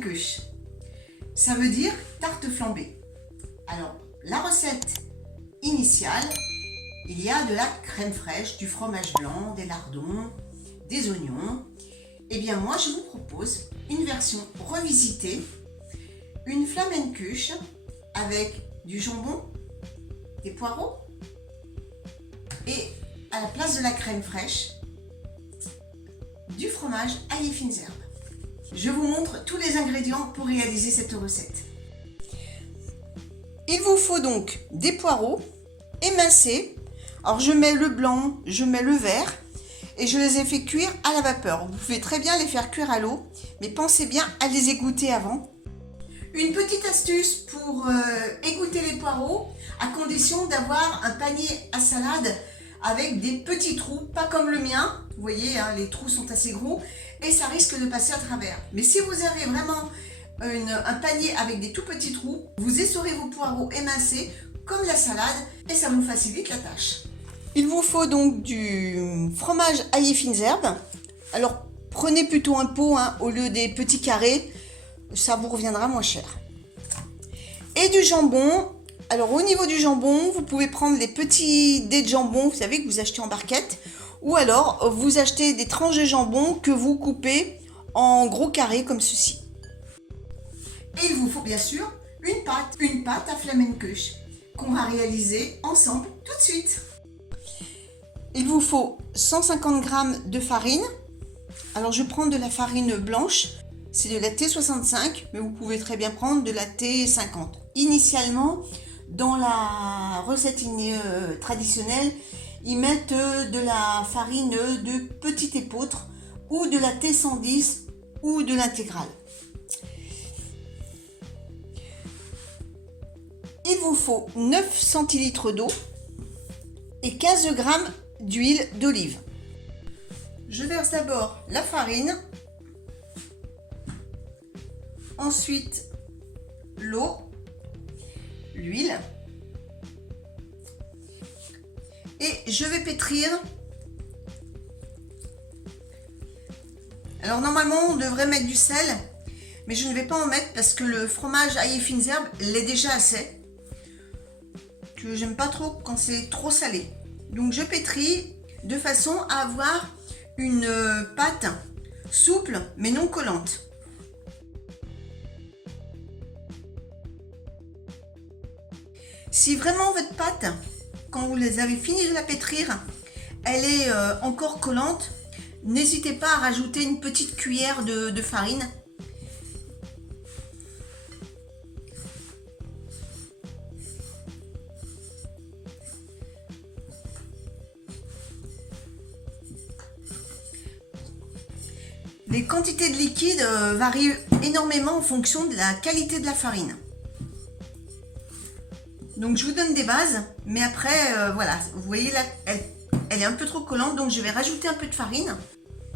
Flammenkuche. Ça veut dire tarte flambée. Alors, la recette initiale, il y a de la crème fraîche, du fromage blanc, des lardons, des oignons. Eh bien moi, je vous propose une version revisitée, une Flammenkuche avec du jambon, des poireaux et à la place de la crème fraîche, du fromage ail et fines herbes. Je vous montre tous les ingrédients pour réaliser cette recette. Il vous faut donc des poireaux émincés. Alors je mets le blanc, je mets le vert et je les ai fait cuire à la vapeur. Vous pouvez très bien les faire cuire à l'eau, mais pensez bien à les égoutter avant. Une petite astuce pour égoutter les poireaux, à condition d'avoir un panier à salade avec des petits trous, pas comme le mien. Vous voyez, hein, les trous sont assez gros et ça risque de passer à travers. Mais si vous avez vraiment un panier avec des tout petits trous, vous essorez vos poireaux émincés comme la salade et ça vous facilite la tâche. Il vous faut donc du fromage ail et fines herbes. Alors prenez plutôt un pot hein, au lieu des petits carrés, ça vous reviendra moins cher. Et du jambon. Alors au niveau du jambon, vous pouvez prendre les petits dés de jambon, vous savez, que vous achetez en barquette, ou alors vous achetez des tranches de jambon que vous coupez en gros carrés comme ceci. Et il vous faut bien sûr une pâte à Flammenkuche qu'on va réaliser ensemble tout de suite. Il vous faut 150 g de farine. Alors je prends de la farine blanche, c'est de la T65, mais vous pouvez très bien prendre de la T50. Initialement, dans la recette traditionnelle, ils mettent de la farine de petit épeautre ou de la T110 ou de l'intégrale. Il vous faut 9 centilitres d'eau et 15 g d'huile d'olive. Je verse d'abord la farine, ensuite l'eau, l'huile et je vais pétrir. Alors normalement on devrait mettre du sel, mais je ne vais pas en mettre parce que le fromage ail et fines herbes l'est déjà assez. Que j'aime pas trop quand c'est trop salé. Donc je pétris de façon à avoir une pâte souple mais non collante. Si vraiment votre pâte, quand vous les avez fini de la pétrir, elle est encore collante, n'hésitez pas à rajouter une petite cuillère de farine. Les quantités de liquide varient énormément en fonction de la qualité de la farine. Donc je vous donne des bases, mais après, voilà, vous voyez là, elle est un peu trop collante, donc je vais rajouter un peu de farine.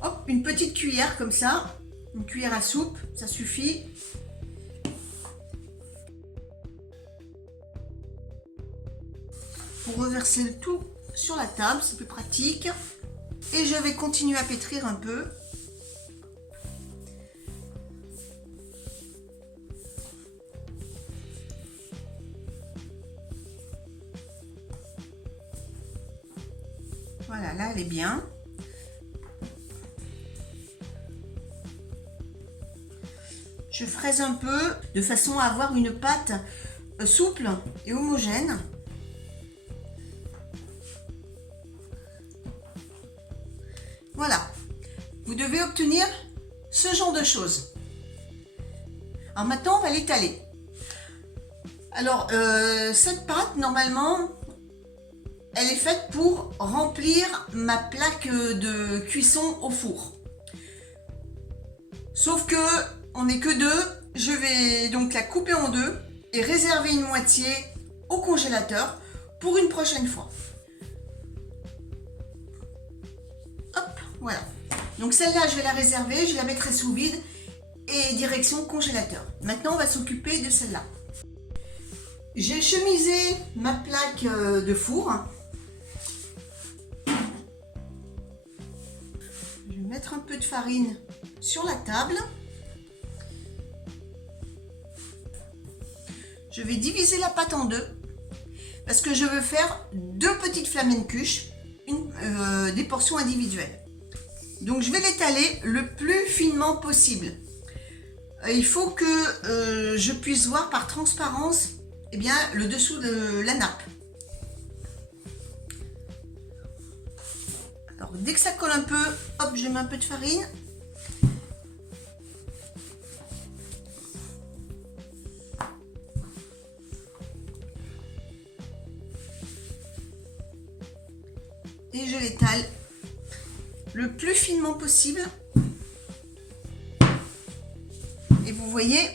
Hop, une petite cuillère comme ça, une cuillère à soupe, ça suffit. Pour reverser le tout sur la table, c'est plus pratique. Et je vais continuer à pétrir un peu. Voilà, là elle est bien. Je fraise un peu de façon à avoir une pâte souple et homogène. Voilà, vous devez obtenir ce genre de choses. Alors maintenant on va l'étaler. Alors cette pâte normalement elle est faite pour remplir ma plaque de cuisson au four. Sauf que on n'est que deux, je vais donc la couper en deux et réserver une moitié au congélateur pour une prochaine fois. Hop, voilà. Donc celle-là, je vais la réserver, je la mettrai sous vide et direction congélateur. Maintenant, on va s'occuper de celle-là. J'ai chemisé ma plaque de four. Je vais mettre un peu de farine sur la table. je vais diviser la pâte en deux parce que je veux faire deux petites flamencuches, des portions individuelles. Donc je vais l'étaler le plus finement possible. Il faut que je puisse voir par transparence le dessous de la nappe. Alors dès que ça colle un peu, hop, je mets un peu de farine. Et je l'étale le plus finement possible. Et vous voyez,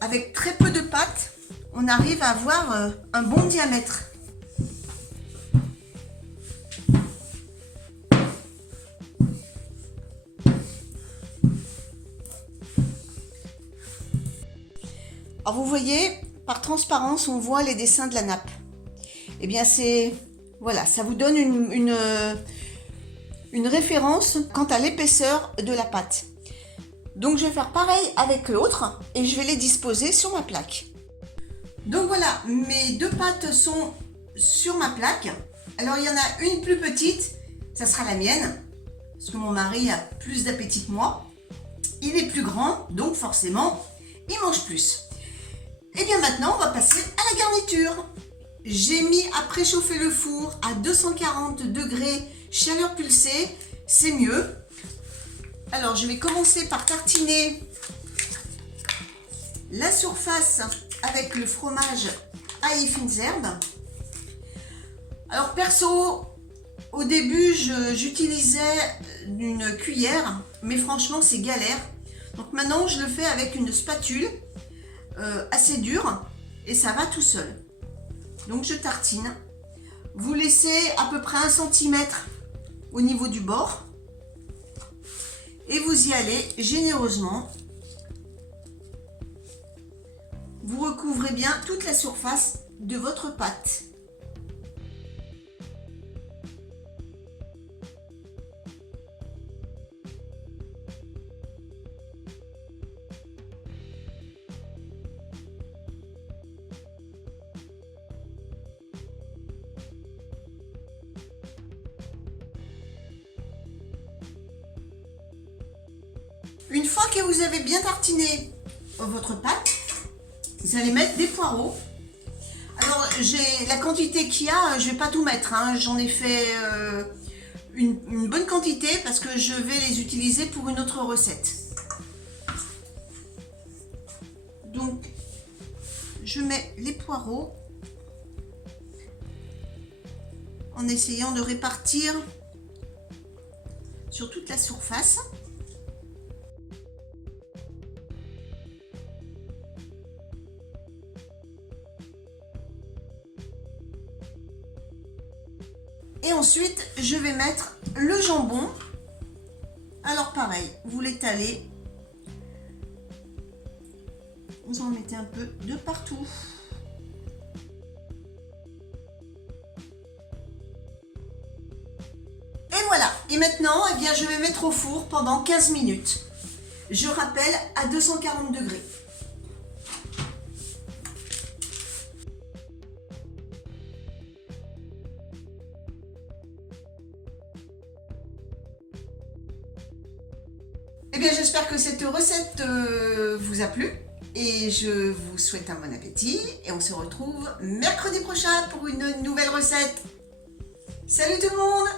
avec très peu de pâte, on arrive à avoir un bon diamètre. Alors vous voyez, par transparence, on voit les dessins de la nappe. Eh bien c'est... Voilà, ça vous donne une référence quant à l'épaisseur de la pâte. Donc je vais faire pareil avec l'autre et je vais les disposer sur ma plaque. Donc voilà, mes deux pâtes sont sur ma plaque. Alors il y en a une plus petite, ça sera la mienne, parce que mon mari a plus d'appétit que moi. Il est plus grand, donc forcément, il mange plus. Et bien maintenant, on va passer à la garniture. J'ai mis à préchauffer le four à 240 degrés, chaleur pulsée, c'est mieux. Alors, je vais commencer par tartiner la surface avec le fromage ail fines herbes. Alors, perso, au début, j'utilisais une cuillère, mais franchement, c'est galère. Donc maintenant, je le fais avec une spatule assez dure et ça va tout seul. Donc je tartine, vous laissez à peu près 1 cm au niveau du bord et vous y allez généreusement. Vous recouvrez bien toute la surface de votre pâte. Une fois que vous avez bien tartiné votre pâte, vous allez mettre des poireaux. Alors, j'ai la quantité qu'il y a, je ne vais pas tout mettre, hein. J'en ai fait une bonne quantité parce que je vais les utiliser pour une autre recette. Donc, je mets les poireaux en essayant de répartir sur toute la surface. Et ensuite, je vais mettre le jambon. Alors pareil, vous l'étalez. Vous en mettez un peu de partout. Et voilà. Et maintenant, eh bien, je vais mettre au four pendant 15 minutes. Je rappelle, à 240 degrés. Eh bien, j'espère que cette recette vous a plu et je vous souhaite un bon appétit et on se retrouve mercredi prochain pour une nouvelle recette. Salut tout le monde!